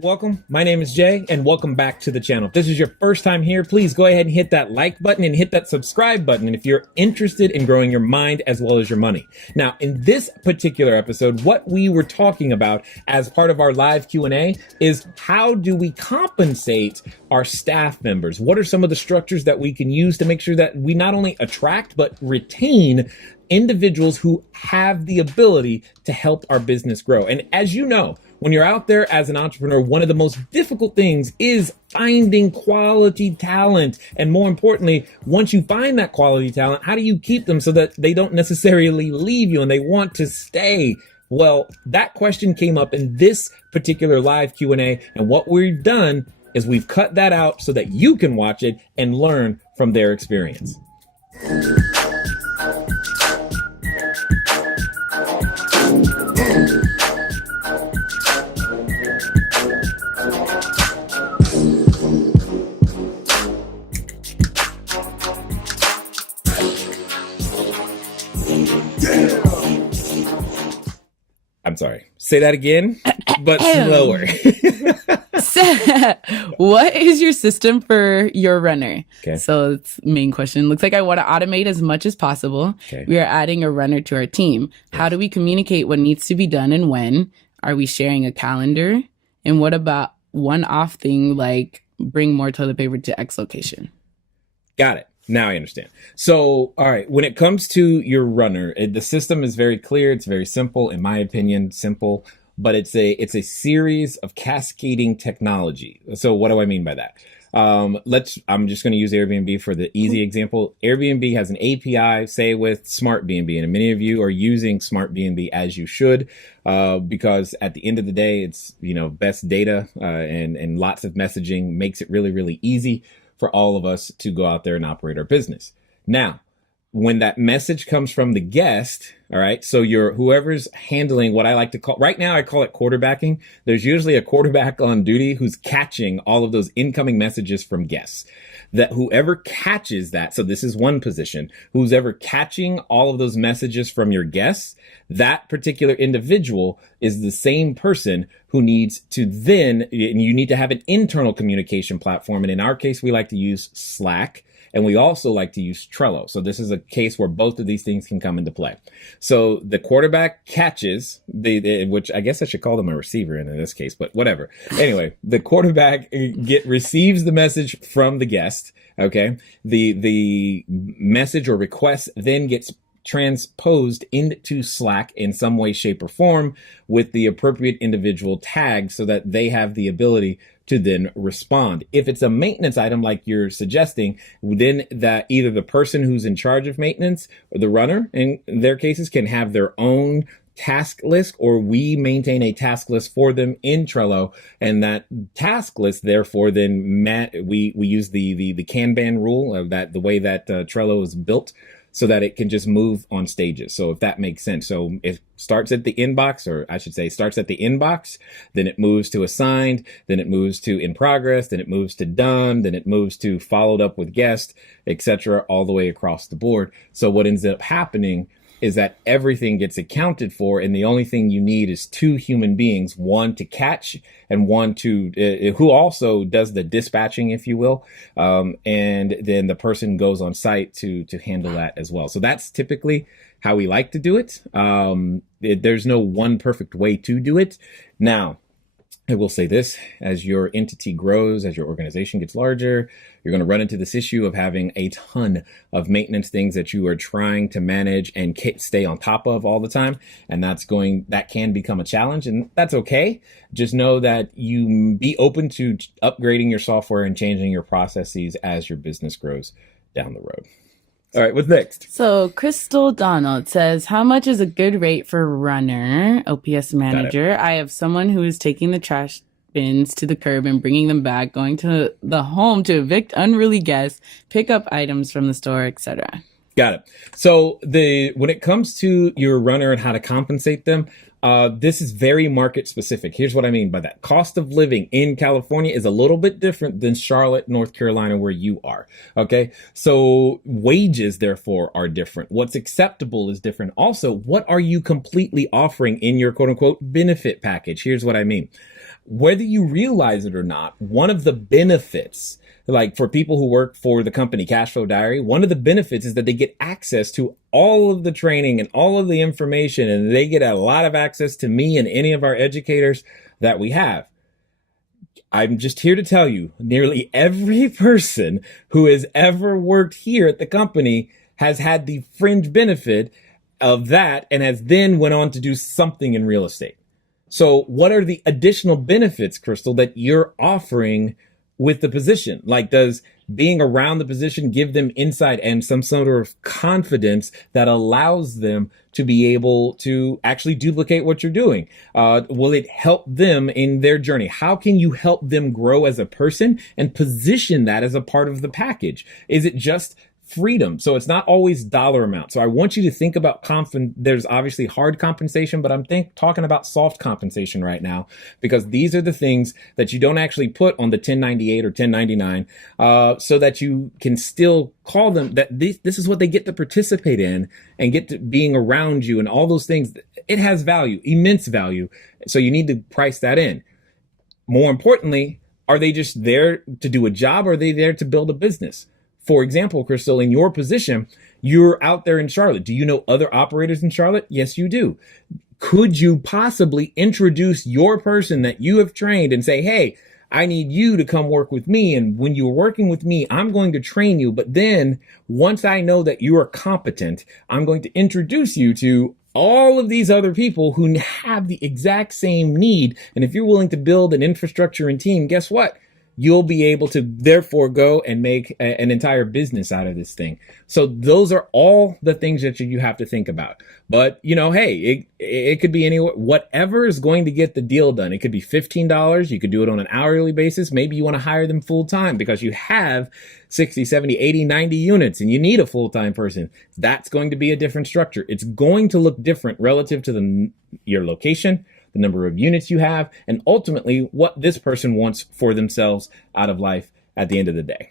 Welcome. My name is Jay, and welcome back to the channel. If this is your first time here, please go ahead and hit that like button and hit that subscribe button. And if you're interested in growing your mind as well as your money. Now, in this particular episode, what we were talking about as part of our live Q&A is how do we compensate our staff members? What are some of the structures that we can use to make sure that we not only attract, but retain individuals who have the ability to help our business grow? And as you know, when you're out there as an entrepreneur, one of the most difficult things is finding quality talent. And more importantly, once you find that quality talent, how do you keep them so that they don't necessarily leave you and they want to stay? Well, that question came up in this particular live Q&A. And what we've done is we've cut that out so that you can watch it and learn from their experience. I'm sorry. Say that again, but slower. What is your system for your runner? Okay. So it's main question. Looks like I want to automate as much as possible. Okay. We are adding a runner to our team. How do we communicate what needs to be done and when? Are we sharing a calendar? And what about one-off thing like bring more toilet paper to X location? Got it. Now I understand. So, all right, when it comes to your runner, the system is very clear. It's very simple, in my opinion, simple, but it's a series of cascading technology. So what do I mean by that? I'm just going to use Airbnb for the easy example. Airbnb has an API, say with Smart B&B, and many of you are using Smart B&B as you should, because at the end of the day, it's, best data, and lots of messaging makes it really, really easy for all of us to go out there and operate our business. Now, when that message comes from the guest, all right, so whoever's handling what I like to call, right now I call it quarterbacking. There's usually a quarterback on duty who's catching all of those incoming messages from guests. That whoever catches that, so this is one position, who's ever catching all of those messages from your guests, that particular individual is the same person who needs to then, and you need to have an internal communication platform. And in our case, we like to use Slack. And we also like to use Trello. So this is a case where both of these things can come into play. So the quarterback catches which I guess I should call them a receiver in this case, but whatever. Anyway, the quarterback receives the message from the guest. Okay. The message or request then gets transposed into Slack in some way, shape, or form with the appropriate individual tagged so that they have the ability to then respond. If it's a maintenance item like you're suggesting, then that either the person who's in charge of maintenance or the runner in their cases can have their own task list, or we maintain a task list for them in Trello. And that task list, therefore, then we use the Kanban rule of that, the way that Trello is built, so that it can just move on stages. So if that makes sense. So it starts at the inbox, or I should say starts at the inbox, then it moves to assigned, then it moves to in progress, then it moves to done, then it moves to followed up with guest, etc., all the way across the board. So what ends up happening is that everything gets accounted for, and the only thing you need is two human beings, one to catch and one to who also does the dispatching, if you will, and then the person goes on site to handle that as well. So that's typically how we like to do it. There's no one perfect way to do it. Now, I will say this, as your entity grows, as your organization gets larger, you're going to run into this issue of having a ton of maintenance things that you are trying to manage and stay on top of all the time. And that can become a challenge, and that's okay. Just know that you be open to upgrading your software and changing your processes as your business grows down the road. All right, what's next? So Crystal Donald says, how much is a good rate for runner, OPS manager? I have someone who is taking the trash bins to the curb and bringing them back, going to the home to evict unruly guests, pick up items from the store, etc. Got it. So when it comes to your runner and how to compensate them, this is very market specific. Here's what I mean by that. Cost of living in California is a little bit different than Charlotte, North Carolina, where you are. Okay. So wages, therefore, are different. What's acceptable is different. Also, what are you completely offering in your quote unquote benefit package? Here's what I mean. whether you realize it or not, one of the benefits, like for people who work for the company Cashflow Diary, one of the benefits is that they get access to all of the training and all of the information, and they get a lot of access to me and any of our educators that we have. I'm just here to tell you, nearly every person who has ever worked here at the company has had the fringe benefit of that and has then went on to do something in real estate. So what are the additional benefits, Crystal, that you're offering with the position? Like, does being around the position give them insight and some sort of confidence that allows them to be able to actually duplicate what you're doing? Will it help them in their journey? How can you help them grow as a person and position that as a part of the package? Is it just freedom? So it's not always dollar amount. So I want you to think about there's obviously hard compensation, but I'm talking about soft compensation right now, because these are the things that you don't actually put on the 1098 or 1099, so that you can still call them that this is what they get to participate in and get to being around you and all those things. It has value, immense value. So you need to price that in. More importantly, are they just there to do a job, or are they there to build a business? For example, Crystal, in your position, you're out there in Charlotte. Do you know other operators in Charlotte? Yes, you do. Could you possibly introduce your person that you have trained and say, hey, I need you to come work with me. And when you're working with me, I'm going to train you. But then once I know that you are competent, I'm going to introduce you to all of these other people who have the exact same need. And if you're willing to build an infrastructure and team, guess what? You'll be able to therefore go and make an entire business out of this thing. So those are all the things that you have to think about. But, hey, it could be anywhere, whatever is going to get the deal done. It could be $15. You could do it on an hourly basis. Maybe you want to hire them full time because you have 60, 70, 80, 90 units and you need a full-time person. That's going to be a different structure. It's going to look different relative to your location, the number of units you have, and ultimately what this person wants for themselves out of life at the end of the day.